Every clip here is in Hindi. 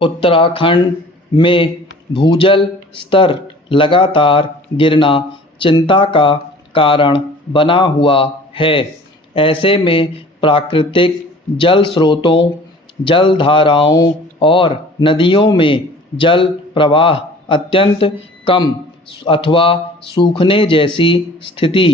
उत्तराखंड में भूजल स्तर लगातार गिरना चिंता का कारण बना हुआ है। ऐसे में प्राकृतिक जल स्रोतों, जलधाराओं और नदियों में जल प्रवाह अत्यंत कम अथवा सूखने जैसी स्थिति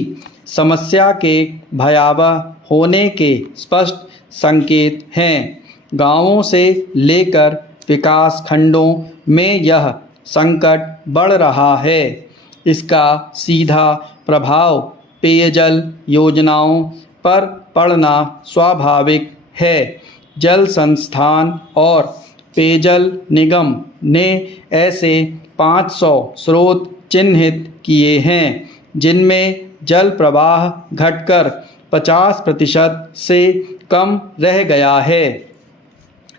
समस्या के भयावह होने के स्पष्ट संकेत हैं। गांवों से लेकर विकास खंडों में यह संकट बढ़ रहा है। इसका सीधा प्रभाव पेयजल योजनाओं पर पड़ना स्वाभाविक है। जल संस्थान और पेयजल निगम ने ऐसे 500 स्रोत चिन्हित किए हैं जिनमें जल प्रवाह घटकर 50% से कम रह गया है।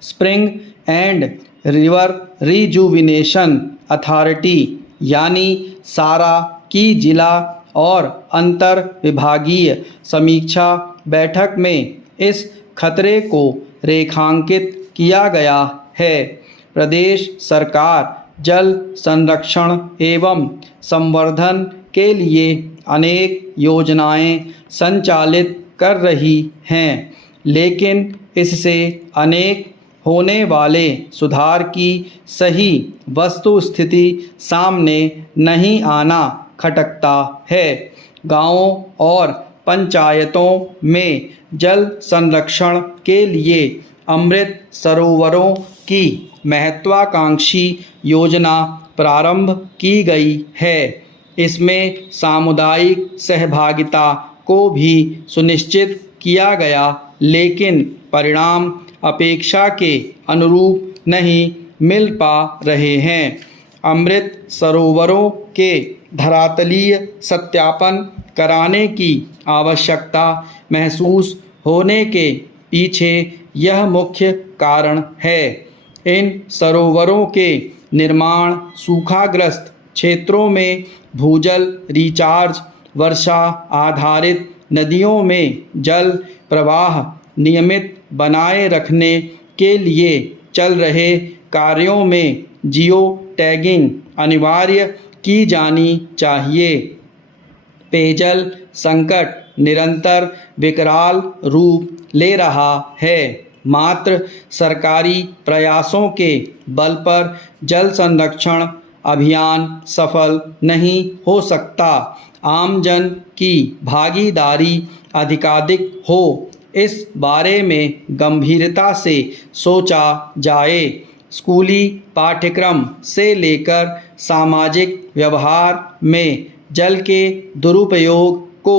Spring and river rejuvenation authority यानी सारा की जिला और अंतर विभागीय समीक्षा बैठक में इस खतरे को रेखांकित किया गया है। प्रदेश सरकार जल संरक्षण एवं संवर्धन के लिए अनेक योजनाएं संचालित कर रही हैं, लेकिन इससे अनेक होने वाले सुधार की सही वस्तुस्थिति सामने नहीं आना खटकता है। गांवों और पंचायतों में जल संरक्षण के लिए अमृत सरोवरों की महत्वाकांक्षी योजना प्रारंभ की गई है। इसमें सामुदायिक सहभागिता को भी सुनिश्चित किया गया, लेकिन परिणाम अपेक्षा के अनुरूप नहीं मिल पा रहे हैं। अमृत सरोवरों के धरातलीय सत्यापन कराने की आवश्यकता महसूस होने के पीछे यह मुख्य कारण है। इन सरोवरों के निर्माण सूखाग्रस्त क्षेत्रों में भूजल रिचार्ज, वर्षा आधारित नदियों में जल प्रवाह नियमित बनाए रखने के लिए चल रहे कार्यों में जियो टैगिंग अनिवार्य की जानी चाहिए। पेयजल संकट निरंतर विकराल रूप ले रहा है। मात्र सरकारी प्रयासों के बल पर जल संरक्षण अभियान सफल नहीं हो सकता। आमजन की भागीदारी अधिकाधिक हो, इस बारे में गंभीरता से सोचा जाए। स्कूली पाठ्यक्रम से लेकर सामाजिक व्यवहार में जल के दुरुपयोग को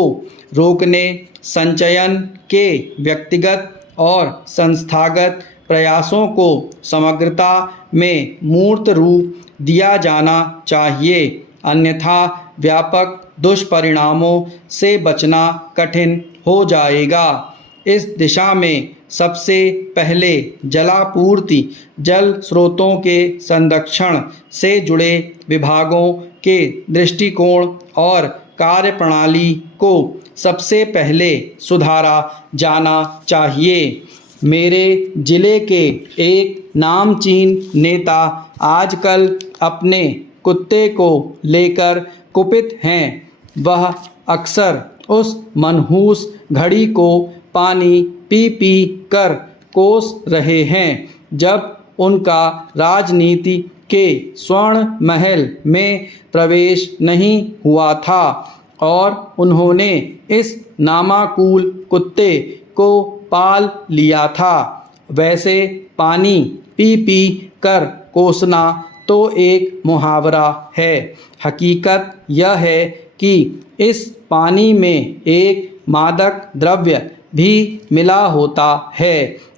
रोकने, संचयन के व्यक्तिगत और संस्थागत प्रयासों को समग्रता में मूर्त रूप दिया जाना चाहिए, अन्यथा व्यापक दुष्परिणामों से बचना कठिन हो जाएगा। इस दिशा में सबसे पहले जलापूर्ति, जल स्रोतों के संरक्षण से जुड़े विभागों के दृष्टिकोण और कार्यप्रणाली को सबसे पहले सुधारा जाना चाहिए। मेरे जिले के एक नामचीन नेता आजकल अपने कुत्ते को लेकर कुपित हैं। वह अक्सर उस मनहूस घड़ी को पानी पी पी कर कोस रहे हैं जब उनका राजनीति के स्वर्ण महल में प्रवेश नहीं हुआ था और उन्होंने इस नामाकूल कुत्ते को पाल लिया था। वैसे पानी पी पी कर कोसना तो एक मुहावरा है। हकीकत यह है कि इस पानी में एक मादक द्रव्य भी मिला होता है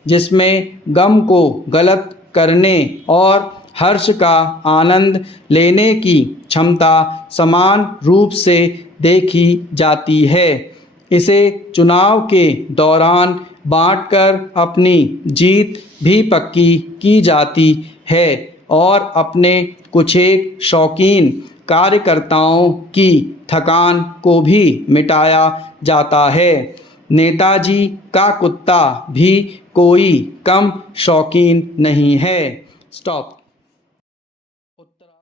जिसमें गम को गलत करने और हर्ष का आनंद लेने की क्षमता समान रूप से देखी जाती है। इसे चुनाव के दौरान बांटकर अपनी जीत भी पक्की की जाती है और अपने कुछेक शौकीन कार्यकर्ताओं की थकान को भी मिटाया जाता है। नेताजी का कुत्ता भी कोई कम शौकीन नहीं है। स्टॉप। उत्तरा